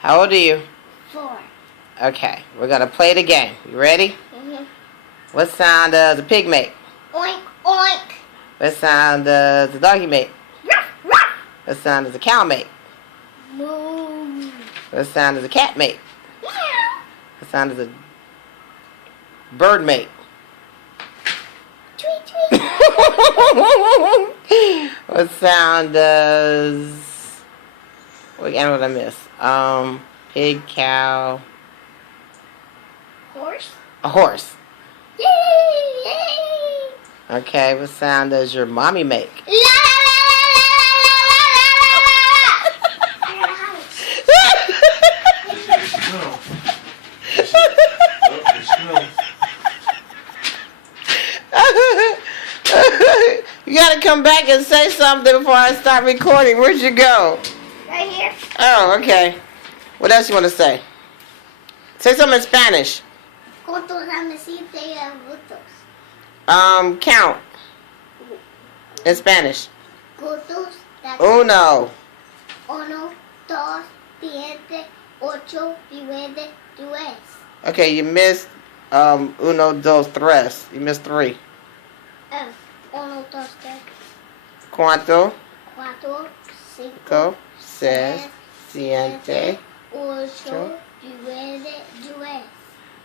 How old are you? 4. Okay, we're going to play the game. You ready? Mm-hmm. What sound does the pig make? Oink, oink. What sound does the doggy make? Ruff, ruff. What sound does the cow make? Moo. What sound does the cat make? Meow. What sound does the bird make? Tweet, tweet. What sound does... What animal did I miss? Pig, cow... Horse. A horse. Yay, yay. Okay, what sound does your mommy make? La, la, la, la, la, la, la, la. You gotta come back and say something before I start recording. Where'd you go? Right here. Oh, okay. What else you want to say? Say something in Spanish. ¿Cuántos amaneciste gutos? Count. In Spanish. Gutos. Uno. 1, 2, 7, 8, 9, 10. Okay, you missed uno, dos, tres. You missed 3. 1, 2, 3, Cuatro, 4, 5, cinco, seis, 7. 8, 9, 10.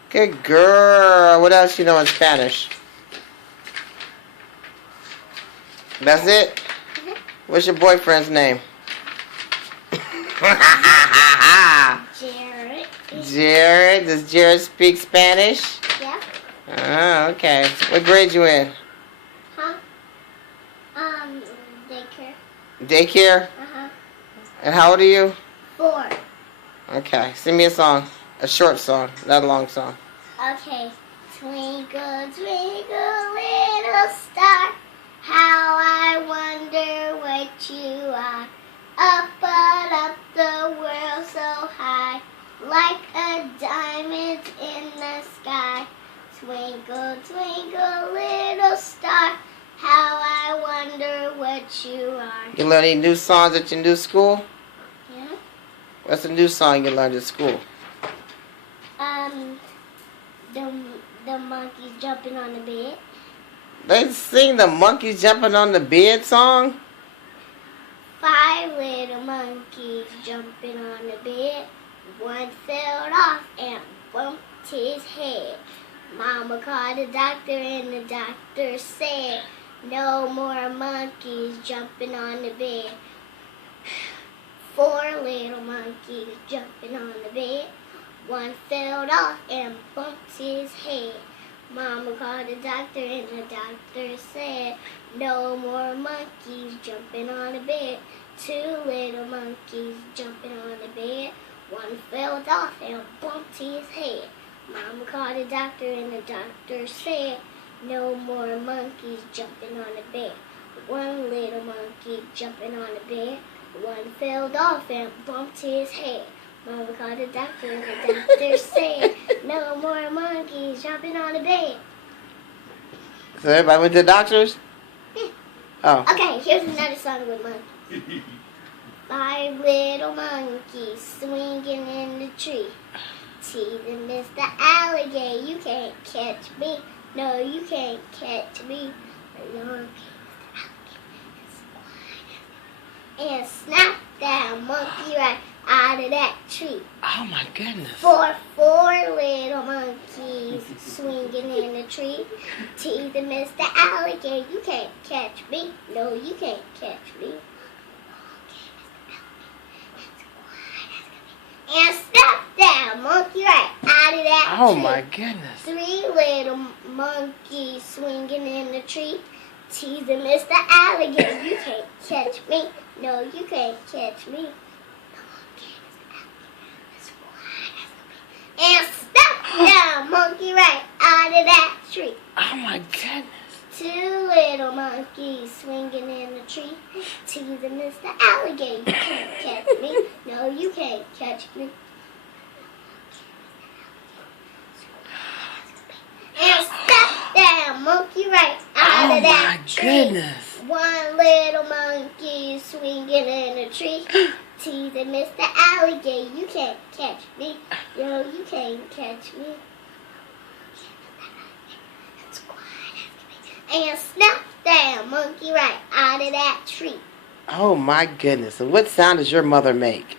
Good girl. What else you know in Spanish? That's it? Mhm. What's your boyfriend's name? Jared. Jared. Does Jared speak Spanish? Yeah. Oh, okay. What grade you in? Huh? Daycare. Daycare? Uh-huh. And how old are you? 4. Okay. Sing me a song. A short song, not a long song. Okay. Twinkle, twinkle, little star, how I wonder what you are. Up and up the world so high, like a diamond in the sky. Twinkle, twinkle, little star, how I wonder what you are. You learn any new songs at your new school? Yeah. What's a new song you learned at school? The monkey jumping on the bed. They sing the monkeys jumping on the bed song? 5 little monkeys jumping on the bed. One fell off and bumped his head. Mama called the doctor and the doctor said, no more monkeys jumping on the bed. 4 little monkeys jumping on the bed. One fell off and bumped his head. Mama called the doctor and the doctor said, no more monkeys jumping on the bed. 2 little monkeys jumping on the bed. One fell off and bumped his head. Mama called the doctor and the doctor said, no more monkeys jumping on the bed. 1 little monkey jumping on the bed. One fell off and bumped his head. Mama called the doctor and the doctor said, no more monkeys jumping on the bed. So everybody went to the doctors? Yeah. Oh. Okay, here's another song with monkeys. 5 little monkeys swinging in the tree. Teasing Mr. Alligator, you can't catch me. No, you can't catch me. Along and snap that monkey right out of that tree. Oh my goodness. 4 little monkeys swinging in the tree. Teasing Mr. Alligator, you can't catch me. No, you can't catch me. And snap that monkey right out of that tree. Oh my goodness. 3 little monkeys swinging in the tree. Teasing Mr. Alligator, you can't catch me. No, you can't catch me. And snap that monkey right out of that tree. Oh my goodness. 2 little monkeys swinging in the tree. Teasing Mr. Alligator, you can't catch me. No, you can't catch me. And snap that monkey right out of that tree. Oh my goodness. 1 little monkey swinging in a tree. teasing Mr. Alligator. You can't catch me. Yo, you can't catch me. And snap that monkey right out of that tree. Oh my goodness. And what sound does your mother make?